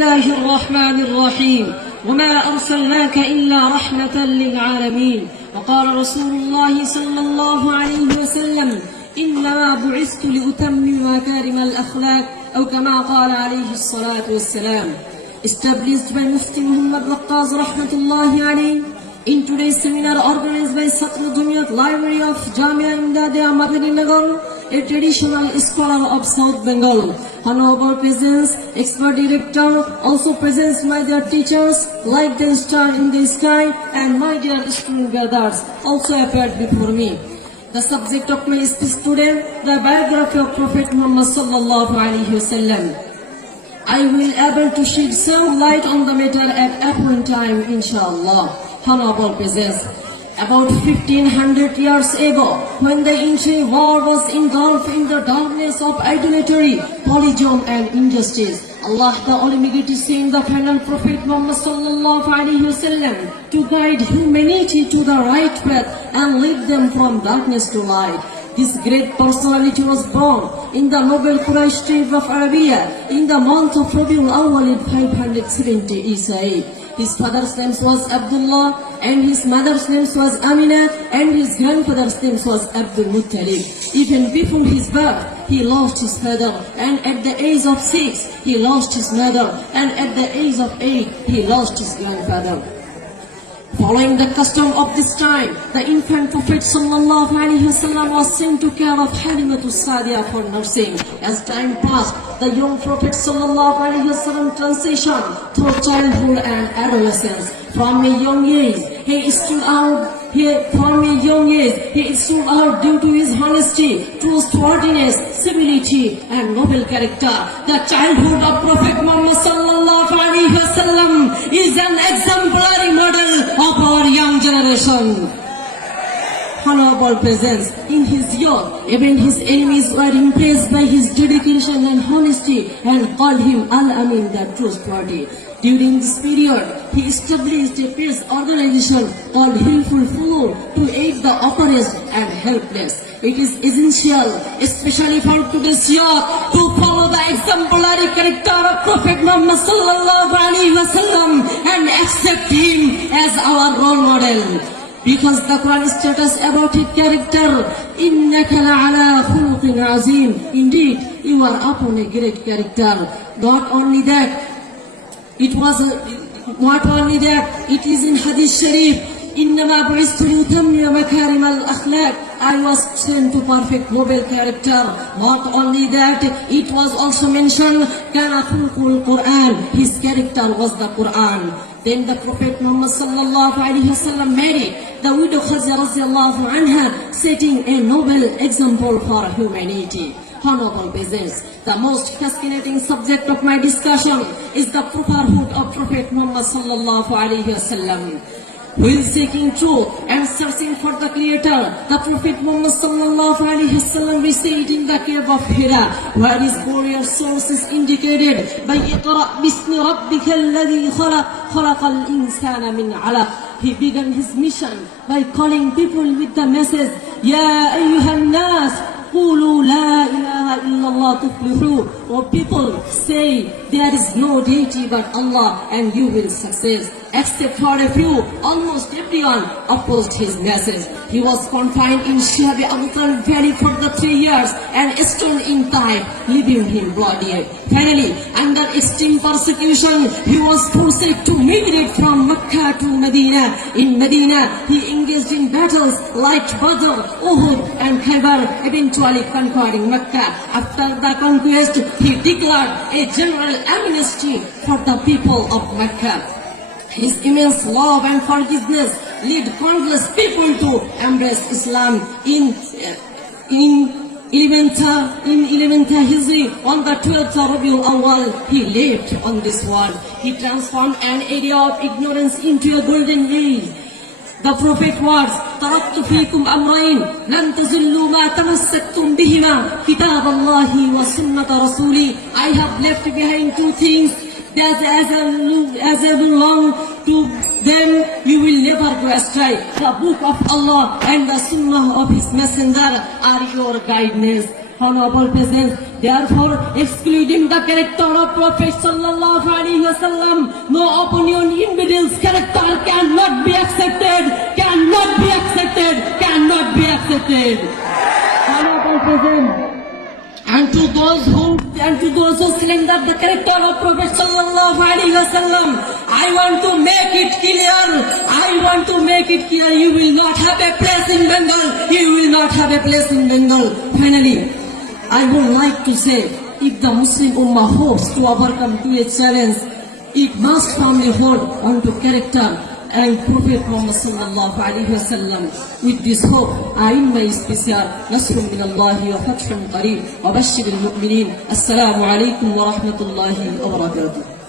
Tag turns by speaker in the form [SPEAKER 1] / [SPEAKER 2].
[SPEAKER 1] الله الرحمن الرحيم وما أرسلناك إلا رحمة للعالمين وقال رسول الله صلى الله عليه وسلم إنما بعثت لأتمم مكارم الأخلاق أو كما قال عليه الصلاة والسلام established by Mufti Muhammad Waqqas Rahmatullahi alayhi in today's seminar organized by Satna Jumiyat Library of Jamia Imdadiyya Madininagar, a traditional scholar of South Bengal. Honorable presence, expert director, also presents my dear teachers, like the star in the sky, and my dear student brothers, also appeared before me. The subject of my speech today, the biography of Prophet Muhammad sallallahu alaihi wasallam. I will able to shed some light on the matter at appointed time, inshallah. Honorable presence. About 1500 years ago, when the ancient world was engulfed in the darkness of idolatry, polygon and injustice, Allah the Almighty sent the final Prophet Muhammad sallallahu alaihi wasallam to guide humanity to the right path and lead them from darkness to light. This great personality was born in the noble Quraysh tribe of Arabia in the month of Rabiul in 570 Isai. His father's name was Abdullah and his mother's name was Amina and his grandfather's name was Abdul Muttalib. Even before his birth, he lost his father and at the age of six, he lost his mother and at the age of eight, he lost his grandfather. Following the custom of this time, the infant Prophet wasallam was sent to care of Halimatul Sadiya for nursing. As time passed, the young Prophet wasallam transitioned through childhood and adolescence. From a young age, he stood out. He, from a young age, he stood out due to his honesty, trustworthiness, civility, and noble character. The childhood of Presence in his youth, even his enemies were impressed by his dedication and honesty and called him Al-Amin, the trustworthy. During this period, he established a peace organization called Hilful Fool to aid the oppressed and helpless. It is essential, especially for today's youth, to follow the exemplary character of Prophet Muhammad and accept him as our role model. Because the Quran states about his character, إِنَّكَ لَعَلَى خُلُقٍ عَظِيمٍ Indeed, you are upon a great character. Not only that, it was uh, not only that, it is in Hadith Sharif, إنما بعثت لأتمم مكارم الأخلاق I was sent to perfect noble character. Not only that, it was also mentioned كان خلق القرآن His character was the Quran. Then the Prophet Muhammad sallallahu alaihi wasallam married the widow Khadija anha, setting a noble example for humanity. Honorable business. The most fascinating subject of my discussion is the prophethood of Prophet Muhammad sallallahu alaihi wasallam. While seeking truth and searching for the Creator, the Prophet Muhammad sallallahu alaihi wasallam resided in the cave of Hira, where his warrior source is indicated by اقرأ باسم ربك الذي خلق خلق الإنسان من علق. He began his mission by calling people with the message, يا أيها الناس قولوا لا ilaha illallah tuflihu. Or people say there is no deity but Allah and you will succeed. Except for a few, almost everyone opposed his message. He was confined in Shihabi Abutar Valley for the three years and stoned in time, leaving him bloody. Finally, extreme persecution. He was forced to migrate from Mecca to Medina. In Medina he engaged in battles like Badr Uhud and Khaybar eventually conquering Mecca after the conquest he declared a general amnesty for the people of Mecca. His immense love and forgiveness lead countless people to embrace Islam in in 11th in 11th Hijri on the 12th of Rabiul Awal he lived on this world. He transformed an area of ignorance into a golden age. The prophet words تركت فيكم أمرين لن تزلوا ما تمسكتم بهما كتاب الله وسنة رسولي I have left behind two things that as I, as I belong to them you will never go astray the book of Allah and the sunnah of his messenger are your guidance Honorable Presence, therefore excluding the character of Prophet sallallahu alaihi wasallam, no opinion infidels character cannot be accepted, cannot be accepted, cannot be accepted. Honorable Presence, and to those who and to those who slander the character of Prophet sallallahu alaihi wasallam, I want to make it clear. I want to make it clear. You will not have a place in Bengal. You will not have a place in Bengal. Finally, I would like to say, if the Muslim Ummah hopes to overcome to a challenge, it must firmly hold on to character and Prophet Muhammad sallallahu alaihi wasallam. With this hope, my special نصر من الله وفتح قريب وبشر المؤمنين السلام عليكم ورحمة الله وبركاته